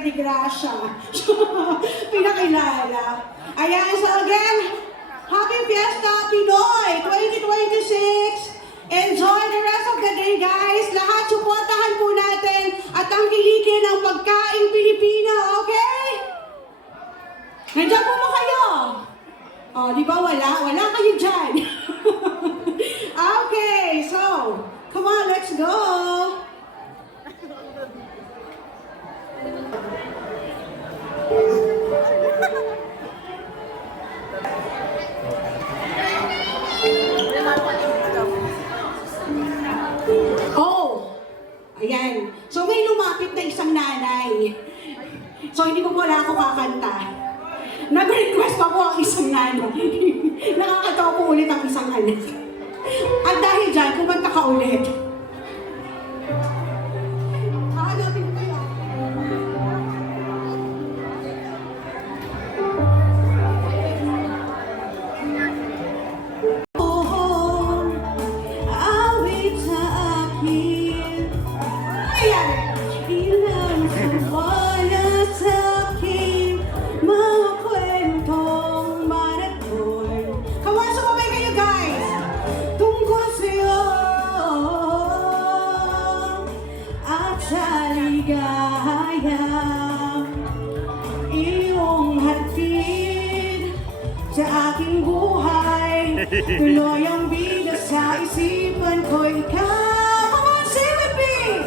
Master de Gracia. Pinakilala. Ayan, so again, Happy Fiesta Pinoy 2026! Enjoy the rest of the day, guys! Lahat suportahan po natin at tangkilikin ang pagkaing Pilipino, okay? Nandiyan po ba kayo? Oh, di ba wala? Wala kayo dyan. Okay, so, come on, let's go! Oh, ayan. So may lumapit na isang nanay. So hindi ko wala ako kakanta. Nag-request pa po ang isang nanay. Nakakatawa po ulit ang isang anak. At dahil dyan, kumanta ka ulit. Hahanapin ko yan. Awit sa akin. Ayan. Ilang sumala sa akin, mga kwentong marathon. Kawan, sumabay kayo, guys! Tungkol sa'yo at sa ligaya, iyong hatid sa aking buhay. Tuloy ang bida sa isipan ko, ikaw. Come on, sing with me!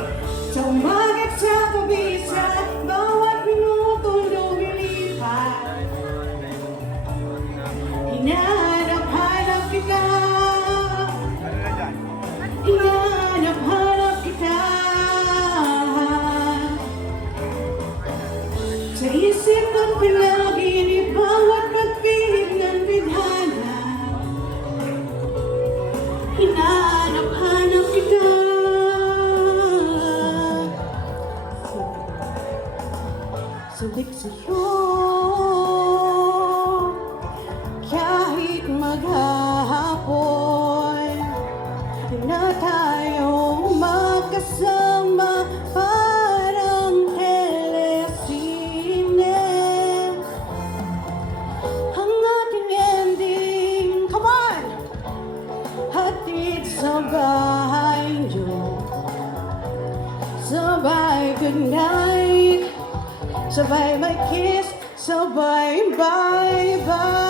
Sa umaga at sa gabi, sa bawat minutong lumilipat, hinahanap-hanap kita. Hinahanap-hanap kita. Sa isip at panaginip, bawat pagpihig ng bidhana, hinahanap-hanap kita. Sabik sa'yo kahit maghahapon na tayong magkasama, parang telesine. Ang ating ending, come on! Hatid sa bahay niyo, sabay goodnight, sabay may kiss, sabay bye-bye.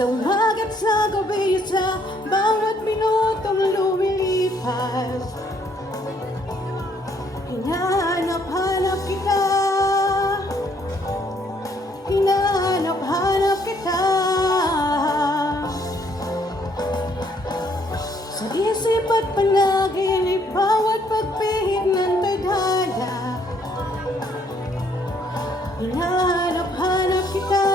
Sa umaga at sa gabi, sa bawat minutong lumilipas, hinahanap-hanap kita. Hinahanap-hanap kita. Sa isip at panaginip, bawat pagpihig ng tadhana, hinahanap-hanap kita.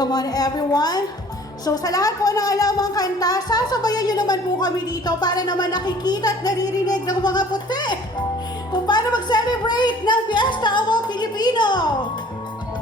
Come on, everyone. So sa lahat po na alam ang kanta, sasabayan nyo naman po kami dito para naman nakikita at naririnig ng mga puti kung paano mag-celebrate